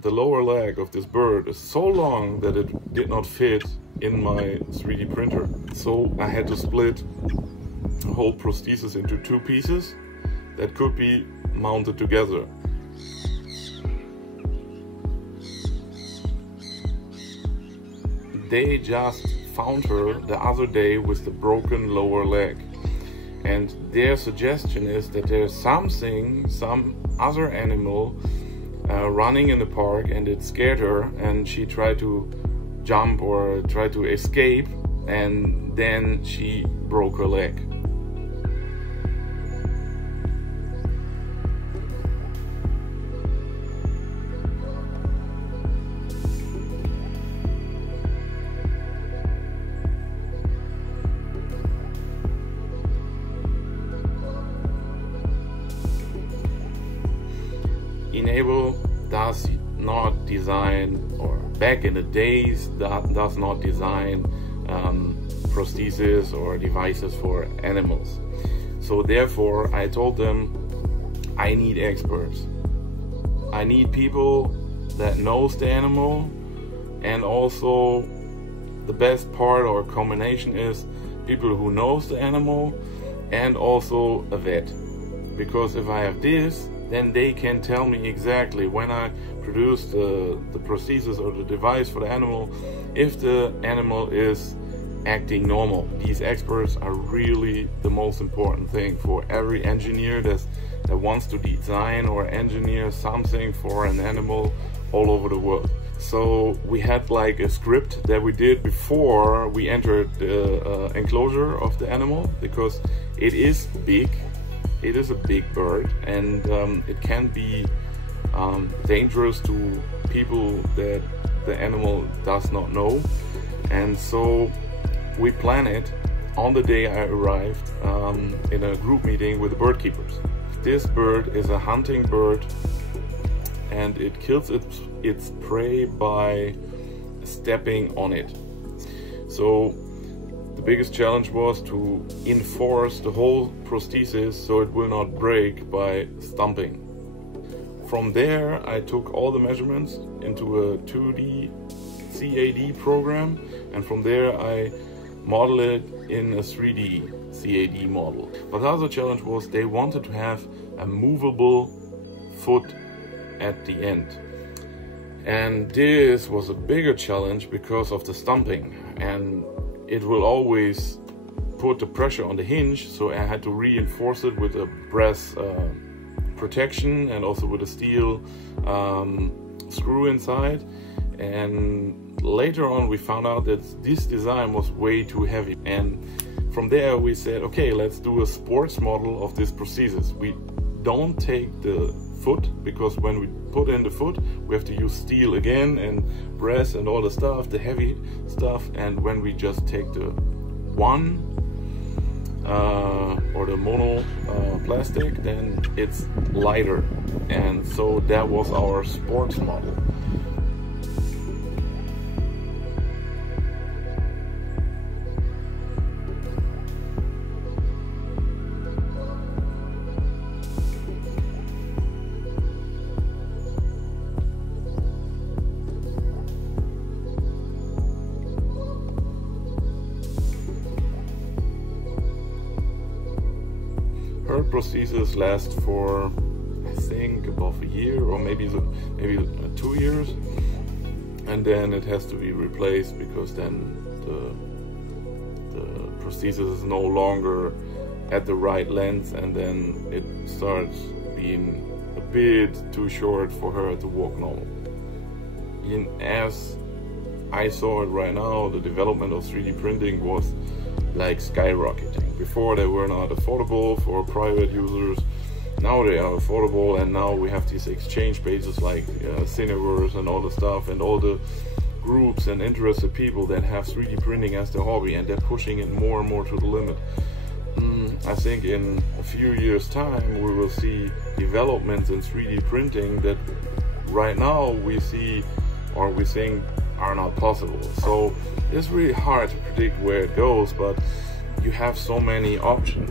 the lower leg of this bird is so long that it did not fit in my 3D printer. So I had to split the whole prosthesis into 2 pieces that could be mounted together. They just found her the other day with the broken lower leg, and their suggestion is that there's some other animal running in the park, and it scared her and she tried to jump or try to escape, and then she broke her leg. E-Nable does not design, or back in the days does not design prostheses or devices for animals. So therefore I told them I need experts. I need people that knows the animal, and also the best part or combination is people who knows the animal and also a vet. Because if I have this, then they can tell me exactly when I produce the prosthesis or the device for the animal, if the animal is acting normal. These experts are really the most important thing for every engineer that wants to design or engineer something for an animal all over the world. So we had like a script that we did before we entered the enclosure of the animal, because it is big. It is a big bird, and it can be dangerous to people that the animal does not know. And so we planned it on the day I arrived in a group meeting with the bird keepers. This bird is a hunting bird, and it kills its prey by stepping on it. So the biggest challenge was to enforce the whole prosthesis so it will not break by stumping. From there I took all the measurements into a 2D CAD program, and from there I modeled it in a 3D CAD model. But the other challenge was they wanted to have a movable foot at the end. And this was a bigger challenge because of the stumping, and it will always put the pressure on the hinge, so I had to reinforce it with a brass protection and also with a steel screw inside. And later on we found out that this design was way too heavy, and from there we said, okay, let's do a sports model of this prosthesis. We don't take the foot, because when we put in the foot we have to use steel again and brass and all the stuff, the heavy stuff, and when we just take the one or the mono plastic, then it's lighter. And so that was our sports model. Her prosthesis lasts for, I think, above a year, or maybe 2 years, and then it has to be replaced, because then the prosthesis is no longer at the right length, and then it starts being a bit too short for her to walk normal. As I saw it right now, the development of 3D printing was like skyrocketing. Before they were not affordable for private users, now they are affordable, and now we have these exchange bases like Cineverse and all the stuff, and all the groups and interested people that have 3D printing as their hobby, and they're pushing it more and more to the limit. I think in a few years time we will see developments in 3D printing that right now we see, or we think, are not possible. So it's really hard to predict where it goes, but you have so many options.